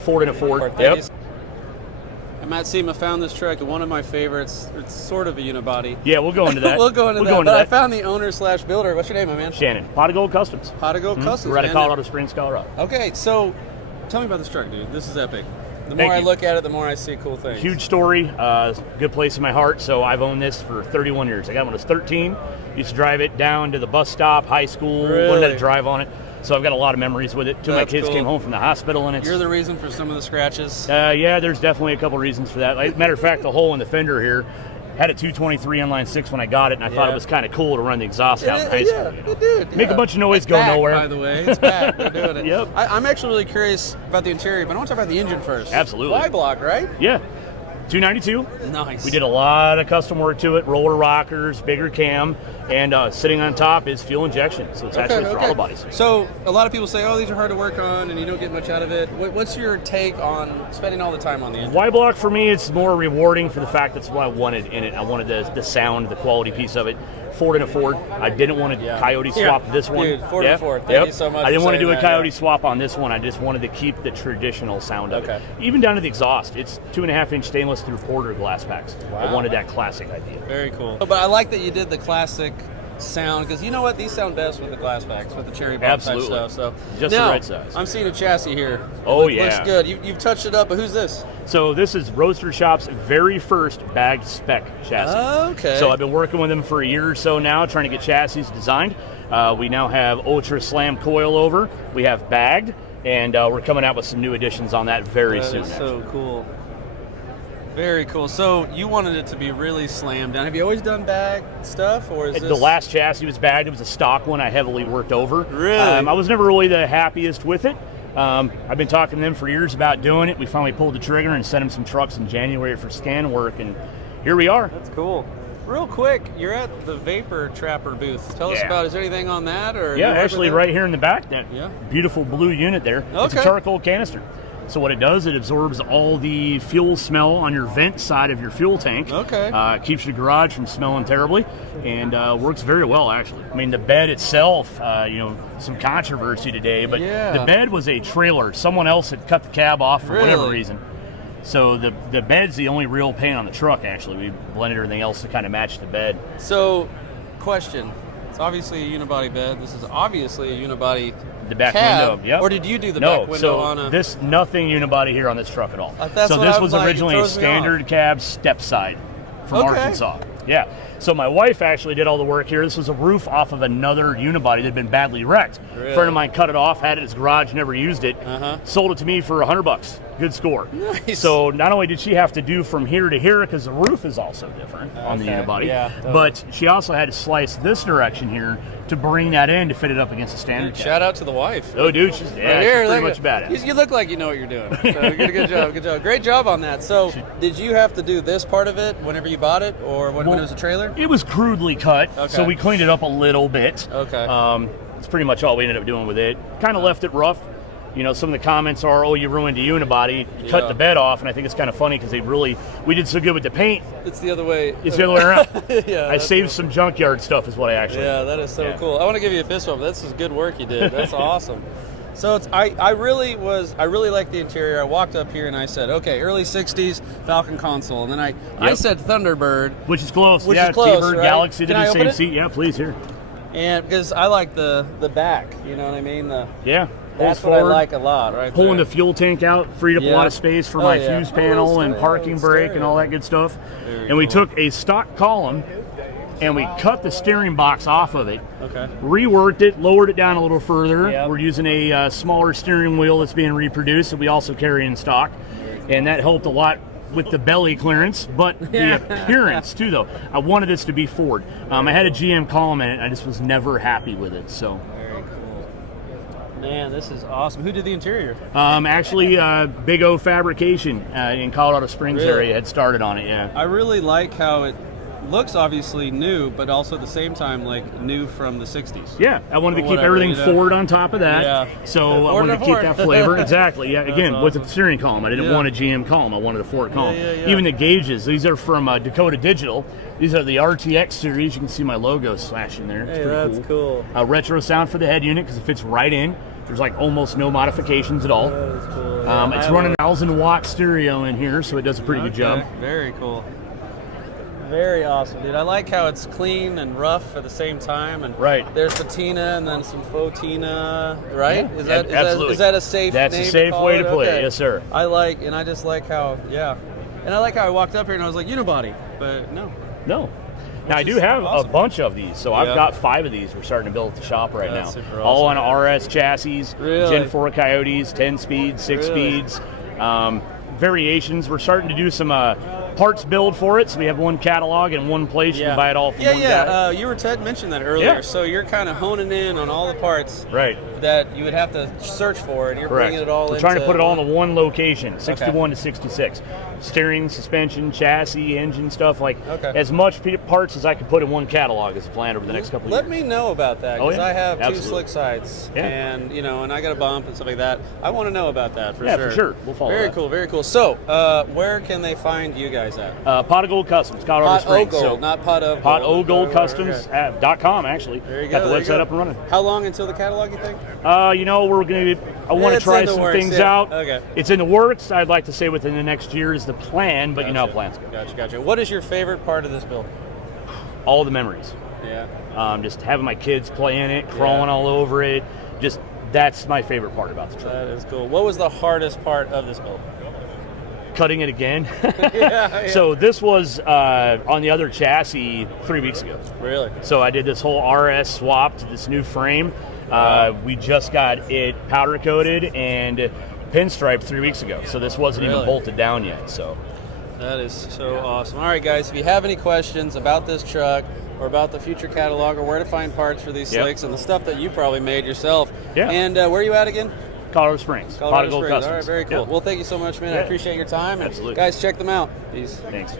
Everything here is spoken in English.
Ford and a Ford. Yep. Matt Seema found this truck, one of my favorites. It's sort of a unibody. Yeah, we'll go into that. we'll go into that. I found the owner/builder. What's your name, my man? Shannon. Pot of Gold Customs. Pot of Gold Customs. We're out of Colorado Springs, Colorado. Okay, so tell me about this truck, dude. This is epic. The more I look at it, the more I see cool things. Huge story, good place in my heart. So I've owned this for 31 years. I got it when I was 13. Used to drive it down to the bus stop, high school, learned how to drive on it. So I've got a lot of memories with it. Two of my kids came home from the hospital, and You're the reason for some of the scratches? Yeah, there's definitely a couple reasons for that. Matter of fact, the hole in the fender here had a 223 inline 6 when I got it, and I thought it was kind of cool to run the exhaust out in high school. Yeah, it did. Make a bunch of noise, go nowhere. By the way, it's back. They're doing it. Yep. I'm actually really curious about the interior, but I want to talk about the engine first. Absolutely. Y-block, right? Yeah. 292. Nice. We did a lot of custom work to it, roller rockers, bigger cam, and sitting on top is fuel injection, so it's actually throttle bodies. So a lot of people say, oh, these are hard to work on and you don't get much out of it. What's your take on spending all the time on the engine? Y-block for me, it's more rewarding for the fact that's what I wanted in it. I wanted the sound, the quality piece of it. Ford and a Ford. I didn't want to Coyote swap this one. Dude, Ford and Ford. Thank you so much. I didn't want to do a Coyote swap on this one. I just wanted to keep the traditional sound of it. Even down to the exhaust. It's 2.5-inch stainless through Porter glass packs. Wow. I wanted that classic idea. Very cool. But I like that you did the classic sound, because you know what? These sound best with the glass packs, with the cherry bomb type stuff. So just now, the right size. I'm seeing a chassis here. Oh, It looks good. You've touched it up, but who's this? So this is Roadster Shop's very first bagged spec chassis. Okay. So I've been working with them for a year or so now, trying to get chassis designed. We now have Ultra Slam coilover. We have bagged, and we're coming out with some new additions on that very soon. That is so cool. Very cool. So you wanted it to be really slammed down. Have you always done bag stuff, or is this... The last chassis was bagged. It was a stock one I heavily worked over. Really? I was never really the happiest with it. I've been talking to them for years about doing it. We finally pulled the trigger and sent them some trucks in January for scan work, and here we are. That's cool. Real quick, you're at the Vapor Trapper booth. Tell us about, is there anything on that? Or actually right here in the back, that beautiful blue unit there. It's a charcoal canister. So what it does, it absorbs all the fuel smell on your vent side of your fuel tank. Okay. Keeps your garage from smelling terribly, and works very well, actually. I mean, the bed itself, some controversy today, but the bed was a trailer. Someone else had cut the cab off for whatever reason. So the bed's the only real paint on the truck, actually. We blended everything else to kind of match the bed. So, question. It's obviously a unibody bed. This is obviously a unibody the back cab. window, Or did you do the back window on a... nothing unibody here on this truck at all. So this was originally a standard cab step side from Arkansas. Yeah. So my wife actually did all the work here. This was a roof off of another unibody that had been badly wrecked. Really? A friend of mine cut it off, had it in his garage, never used it. Sold it to me for $100. Good score. Nice. So not only did she have to do from here to here, because the roof is also different on the unibody, but she also had to slice this direction here to bring that in to fit it up against the standard cab. Shout out to the wife. Oh, dude, she's pretty much badass. You look like you know what you're doing. So good job, good job. Great job on that. So did you have to do this part of it whenever you bought it, or when it was a trailer? It was crudely cut, so we cleaned it up a little bit. Okay. It's pretty much all we ended up doing with it. Kind of left it rough. You know, some of the comments are, oh, you ruined the unibody, you cut the bed off, and I think it's kind of funny because we did so good with the paint. It's the other way. It's the other way around. I saved some junkyard stuff is what I actually did. Yeah, that is so cool. I want to give you a fist bump. This is good work you did. That's awesome. So I really like the interior. I walked up here and I said, okay, early 60s Falcon console. And then I said Thunderbird. Which is close. Which is close, T-Bird right? Galaxy did the same seat. Yeah, please, here. And because I like the back, you know what I mean? That's what I like a lot, right? Pulling the fuel tank out, freed up a lot of space for my fuse panel and parking brake and all that good stuff. And we took a stock column and we cut the steering box off of it, reworked it, lowered it down a little further. We're using a smaller steering wheel that's being reproduced that we also carry in stock. And that helped a lot with the belly clearance, but the appearance too, though. I wanted this to be Ford. I had a GM column in it, and I just was never happy with it. So. Very cool. Man, this is awesome. Who did the interior? Actually, Big O Fabrication in Colorado Springs area had started on it. Yeah. I really like how it looks obviously new, but also at the same time like new from the 60s. Yeah, I wanted to keep everything Ford on top of that. So I wanted to keep that flavor. Exactly. Yeah. Again, awesome. With the steering column, I didn't want a GM column. I wanted a Ford column. Even the gauges. These are from Dakota Digital. These are the RTX series. You can see my logo slashing there. It's pretty cool. Retro sound for the head unit because it fits right in. There's like almost no modifications at all. That's cool. Yeah, It's running 1,000-watt stereo in here, so it does a pretty good job. Very cool. Very awesome, dude. I like how it's clean and rough at the same time. And right. There's patina and then some faux tina, right? Yeah, absolutely. Is that a safe That's name a safe way to play it, yes, sir. I just like how, and I like how I walked up here and I was like, unibody, but no. No. Now, I do have a bunch of these, so I've got 5 of these we're starting to build at the shop right now. Super all awesome. on RS chassis, Really? Gen 4 Coyotes, 10 speeds, 6 speeds. Variations. We're starting to do some parts build for it, so we have one catalog and one place you can buy it all from one guy. You were mentioned that earlier. Yeah. So you're kind of honing in on all the parts that you would have to search for, and you're bringing it all in. We're trying to put it all in one location, 61 to 66. Steering, suspension, chassis, engine stuff, like as much parts as I could put in one catalog is the plan over the next couple of years. Let me know about that, because I have 2 slick sides, and and I got a bump and stuff like that. I want to know about that for sure. Yeah, for sure. We'll follow Very that. cool, very cool. So, where can they find you guys at? Pot of Gold Customs, Colorado Springs. Pot O Gold, not Pot of Pot O Gold Customs .com actually. There you got go. the website up and running. How long until the catalog, you think? We're gonna. I want to try some things out. Okay. It's in the works. I'd like to say within the next year is the plan, but you know how plans go. Gotcha. What is your favorite part of this build? All the memories. Yeah. Just having my kids play in it, crawling all over it. Just that's my favorite part about the truck. That is cool. What was the hardest part of this build? Cutting it again. Yeah. So this was on the other chassis 3 weeks ago. Really? So I did this whole RS swap to this new frame. We just got it powder coated and pinstriped 3 weeks ago. So this wasn't even bolted down yet. So that is so awesome. All right, guys, if you have any questions about this truck or about the future catalog or where to find parts for these slicks and the stuff that you probably made yourself. And where are you at again? Colorado Springs. Colorado Springs. All right, very cool. Well, thank you so much, man. I appreciate your time. Absolutely. Guys, check them out. Peace. Thanks.